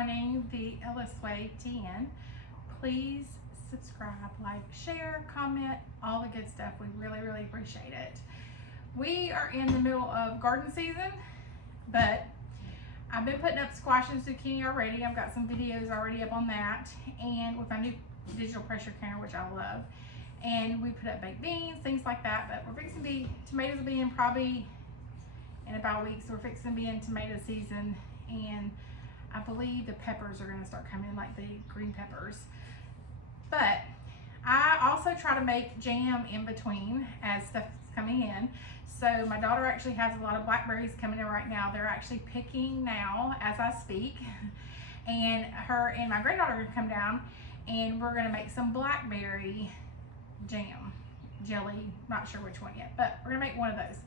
joining the Ellis Way TN. Please subscribe, like, share, comment, all the good stuff. We really, really appreciate it. We are in the middle of garden season, but I've been putting up squash and zucchini already. I've got some videos already up on that, and with my new digital pressure canner, which I love. And we put up baked beans, things like that. But we're fixing to be, tomatoes will be in probably in about a week, so we're fixing to be in tomato season. And I believe the peppers are gonna start coming, like the green peppers. But I also try to make jam in between as stuff's coming in. So my daughter actually has a lot of blackberries coming in right now. They're actually picking now as I speak. And her and my granddaughter are gonna come down and we're gonna make some blackberry jam, jelly, not sure which one yet, but we're gonna make one of those.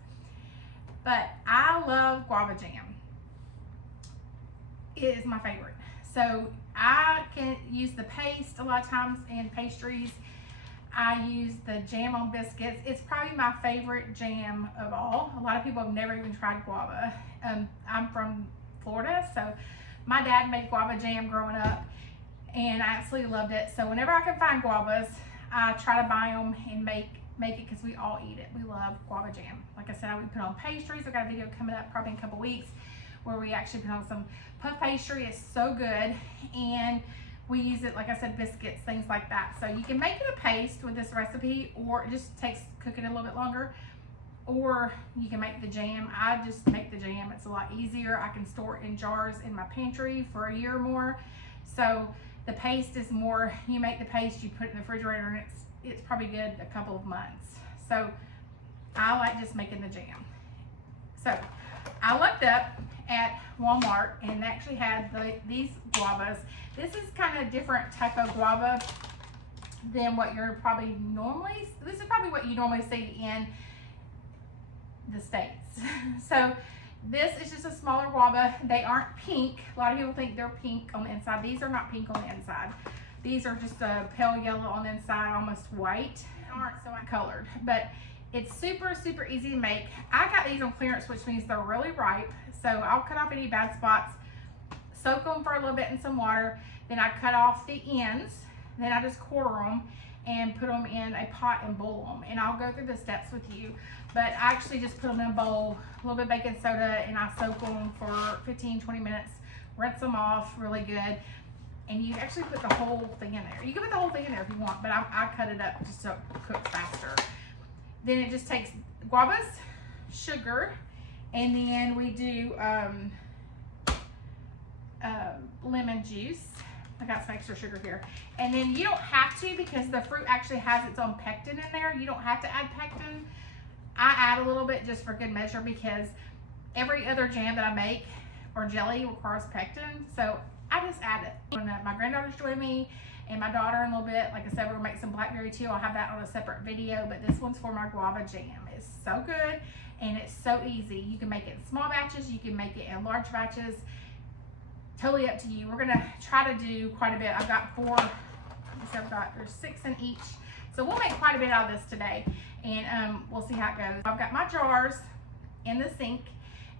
But I love guava jam. It is my favorite. So I can use the paste a lot of times in pastries. I use the jam on biscuits. It's probably my favorite jam of all. A lot of people have never even tried guava. I'm from Florida, so my dad made guava jam growing up, and I absolutely loved it. So whenever I can find guavas, I try to buy them and make it because we all eat it. We love guava jam. Like I said, we put on pastries. I've got a video coming up probably in a couple weeks where we actually put on some puff pastry. It's so good, and we use it, like I said, biscuits, things like that. So you can make it a paste with this recipe, or it just takes cooking a little bit longer, or you can make the jam. I just make the jam. It's a lot easier. I can store it in jars in my pantry for a year or more. So the paste is more, you make the paste, you put it in the refrigerator, and it's probably good a couple of months. So I like just making the jam. So I looked up at Walmart and they actually had these guavas. This is kind of a different type of guava than what you're probably normally, this is probably what you normally see in the States. So this is just a smaller guava. They aren't pink. A lot of people think they're pink on the inside. These are not pink on the inside. These are just a pale yellow on the inside, almost white. They aren't so colored, but it's super, super easy to make. I got these on clearance, which means they're really ripe. So I'll cut off any bad spots, soak them for a little bit in some water. Then I cut off the ends. Then I just quarter them and put them in a pot and boil them. And I'll go through the steps with you. But I actually just put them in a bowl, a little bit of baking soda, and I soak them for 15-20 minutes. Rinse them off really good. And you actually put the whole thing in there. You can put the whole thing in there if you want, but I cut it up just so it cooks faster. Then it just takes guavas, sugar, and then we do lemon juice. I got some extra sugar here. And then you don't have to, because the fruit actually has its own pectin in there. You don't have to add pectin. I add a little bit just for good measure, because every other jam that I make or jelly requires pectin. So I just add it. When my granddaughter's joining me and my daughter in a little bit, like I said, we're gonna make some blackberry too. I'll have that on a separate video, but this one's for my guava jam. It's so good and it's so easy. You can make it in small batches, you can make it in large batches. Totally up to you. We're gonna try to do quite a bit. I've got there's 6 in each. So we'll make quite a bit out of this today, and we'll see how it goes. I've got my jars in the sink,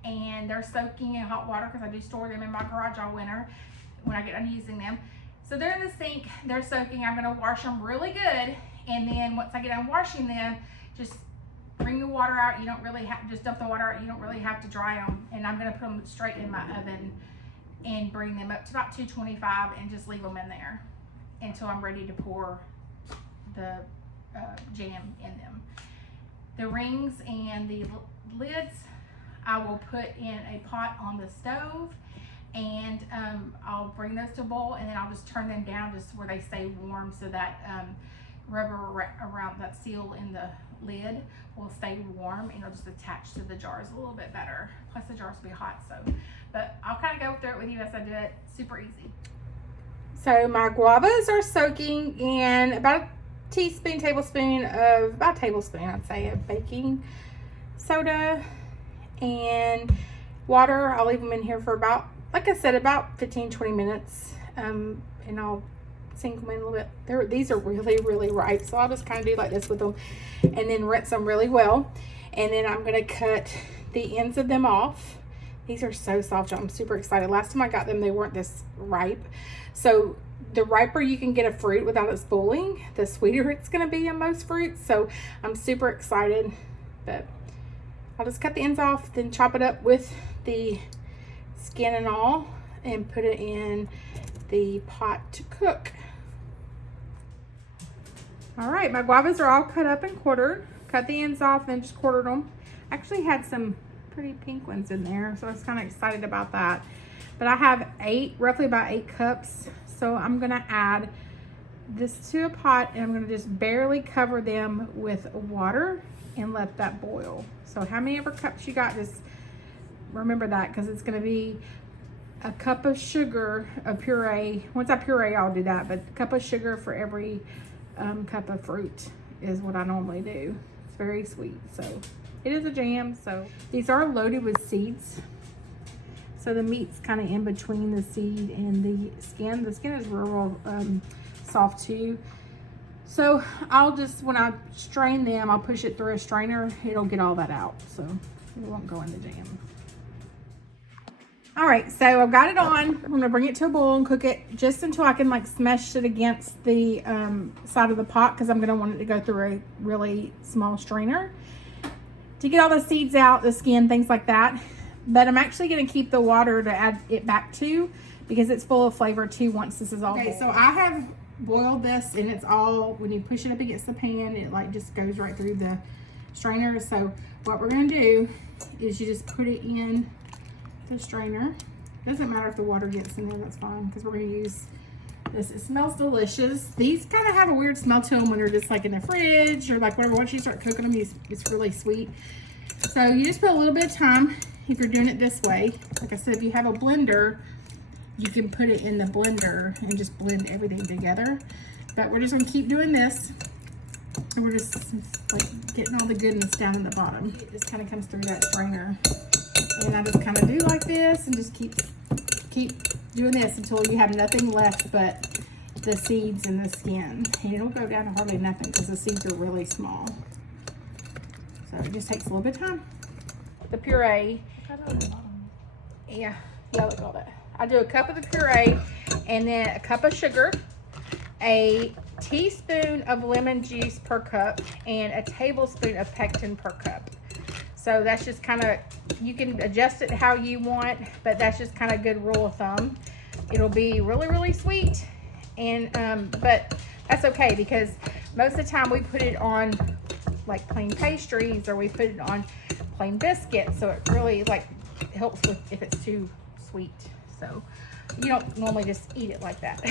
and they're soaking in hot water because I do store them in my garage all winter when I get done using them. So they're in the sink, they're soaking. I'm gonna wash them really good, and then once I get done washing them, just bring the water out. You don't really have, just dump the water out. You don't really have to dry them. And I'm gonna put them straight in my oven and bring them up to about 225 and just leave them in there until I'm ready to pour the jam in them. The rings and the lids I will put in a pot on the stove, and I'll bring those to boil, and then I'll just turn them down just where they stay warm, so that rubber around that seal in the lid will stay warm, and it'll just attach to the jars a little bit better. Plus the jars will be hot, so. But I'll kind of go through it with you as I do it. Super easy. So my guavas are soaking in about a tablespoon I'd say, of baking soda and water. I'll leave them in here for about, like I said, about 15-20 minutes, and I'll sink them in a little bit. These are really, really ripe, so I'll just kind of do like this with them and then rinse them really well. And then I'm going to cut the ends of them off. These are so soft, y'all. I'm super excited. Last time I got them, they weren't this ripe. So the riper you can get a fruit without it spoiling, the sweeter it's gonna be in most fruits. So I'm super excited, but I'll just cut the ends off, then chop it up with the skin and all, and put it in the pot to cook. All right, my guavas are all cut up and quartered. Cut the ends off, then just quartered them. Actually had some pretty pink ones in there, so I was kind of excited about that. But I have roughly about 8 cups. So I'm gonna add this to a pot, and I'm gonna just barely cover them with water and let that boil. So how many ever cups you got, just remember that, because it's gonna be a cup of sugar, a puree. Once I puree, I'll do that, but a cup of sugar for every cup of fruit is what I normally do. It's very sweet, so it is a jam. So these are loaded with seeds, so the meat's kind of in between the seed and the skin. The skin is real soft too. So I'll just, when I strain them, I'll push it through a strainer. It'll get all that out, so it won't go in the jam. All right, so I've got it on. I'm gonna bring it to a boil and cook it just until I can like smash it against the side of the pot, because I'm gonna want it to go through a really small strainer to get all the seeds out, the skin, things like that. But I'm actually gonna keep the water to add it back to, because it's full of flavor too once this is all boiled. So I have boiled this, and it's all, when you push it up against the pan, it like just goes right through the strainer. So what we're gonna do is you just put it in the strainer. Doesn't matter if the water gets in there, that's fine, because we're going to use this. It smells delicious. These kind of have a weird smell to them when they're just like in the fridge or like whatever. Once you start cooking them, it's really sweet. So you just put a little bit of time if you're doing it this way. Like I said, if you have a blender, you can put it in the blender and just blend everything together. But we're just going to keep doing this, and we're just like getting all the goodness down in the bottom. It just kind of comes through that strainer. And I just kind of do like this, and just keep doing this until you have nothing left but the seeds and the skin. And it'll go down to hardly nothing, because the seeds are really small. So it just takes a little bit of time. The puree. Yeah, look at all that. I do a cup of the puree, and then a cup of sugar, a teaspoon of lemon juice per cup, and a tablespoon of pectin per cup. So that's just kind of, you can adjust it how you want, but that's just kind of a good rule of thumb. It'll be really, really sweet, and but that's okay, because most of the time we put it on like plain pastries, or we put it on plain biscuits, so it really like helps with if it's too sweet. So you don't normally just eat it like that.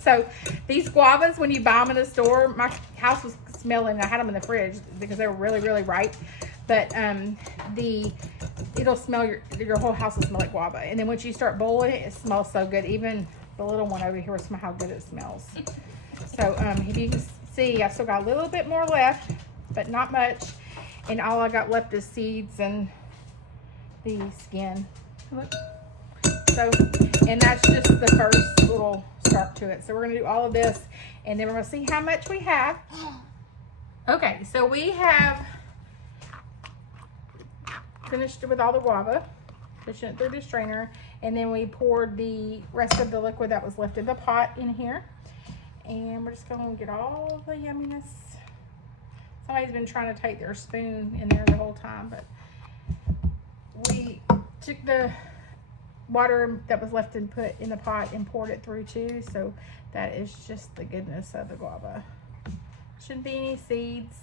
So these guavas, when you buy them in the store, my house was smelling, I had them in the fridge because they were really, really ripe. But it'll smell, your whole house will smell like guava. And then once you start boiling it, it smells so good. Even the little one over here will smell how good it smells. So if you can see, I still got a little bit more left, but not much. And all I got left is seeds and the skin. Look. So, and that's just the first little start to it. So we're gonna do all of this, and then we're gonna see how much we have. Okay, so we have finished with all the guava, pushing it through the strainer, and then we poured the rest of the liquid that was left in the pot in here, and we're just going to get all the yumminess. Somebody's been trying to take their spoon in there the whole time, but we took the water that was left and put in the pot and poured it through too, so that is just the goodness of the guava. Shouldn't be any seeds,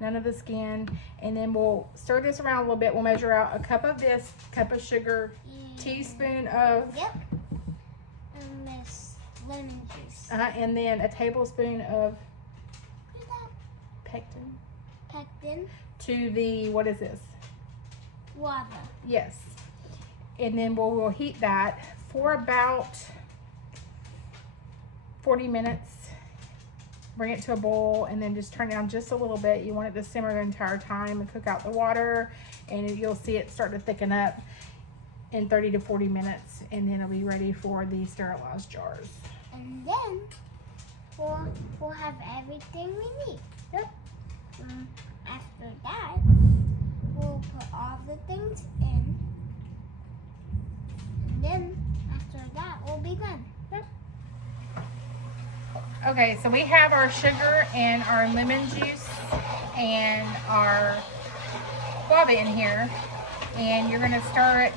none of the skin. And then we'll stir this around a little bit. We'll measure out a cup of this, cup of sugar, teaspoon of and this lemon juice, and then a tablespoon of pectin to the, what is this, guava. yes. And then we'll heat that for about 40 minutes. Bring it to a boil, and then just turn down just a little bit. You want it to simmer the entire time and cook out the water, and you'll see it start to thicken up in 30 to 40 minutes, and then it'll be ready for the sterilized jars. And then we'll have everything we need. Yep. After that, we'll put all the things in after that, we'll be done. Okay, so we have our sugar and our lemon juice and our guava in here. And you're gonna stir it,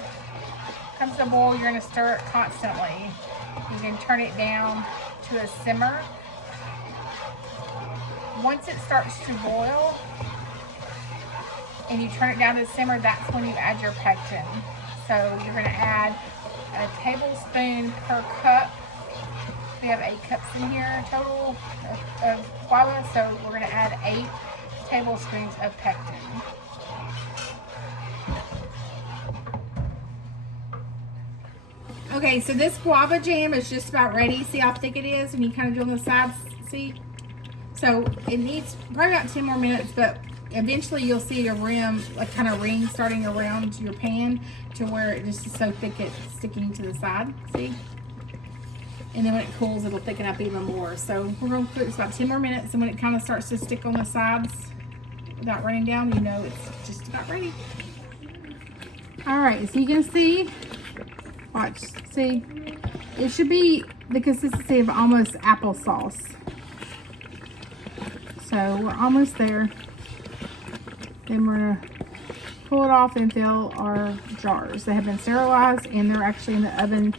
comes to a boil, you're gonna stir it constantly. You can turn it down to a simmer. Once it starts to boil and you turn it down to a simmer, that's when you add your pectin. So you're gonna add a tablespoon per cup. We have 8 cups in here total of guava, so we're gonna add 8 tablespoons of pectin. Okay, so this guava jam is just about ready. See how thick it is when you kind of do on the sides, see? So it needs probably about 10 more minutes, but eventually you'll see a rim, like kind of ring starting around your pan to where it just is so thick it's sticking to the side, see? And then when it cools, it'll thicken up even more. So we're gonna cook this about 10 more minutes, and when it kind of starts to stick on the sides without running down, you know it's just about ready. All right, so you can see, watch, see, it should be the consistency of almost applesauce. So we're almost there. Then we're gonna pull it off and fill our jars. They have been sterilized and they're actually in the oven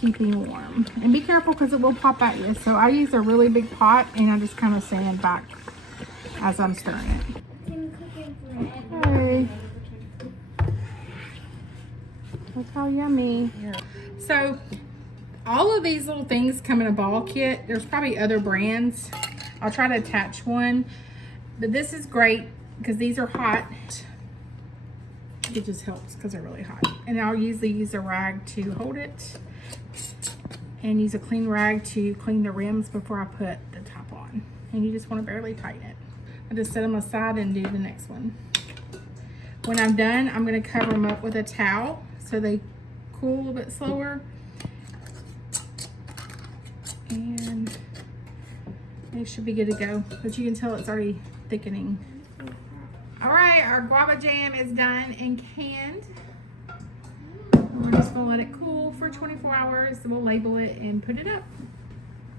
keeping warm. And be careful because it will pop at you. So I use a really big pot and I just kind of stand back as I'm stirring it. Okay. Look how yummy. So all of these little things come in a ball kit. There's probably other brands. I'll try to attach one, but this is great because these are hot. It just helps because they're really hot. And I'll usually use a rag to hold it and use a clean rag to clean the rims before I put the top on. And you just want to barely tighten it. I just set them aside and do the next one. When I'm done, I'm going to cover them up with a towel so they cool a little bit slower. And they should be good to go, but you can tell it's already thickening. All right, our guava jam is done and canned. We're just gonna let it cool for 24 hours. We'll label it and put it up.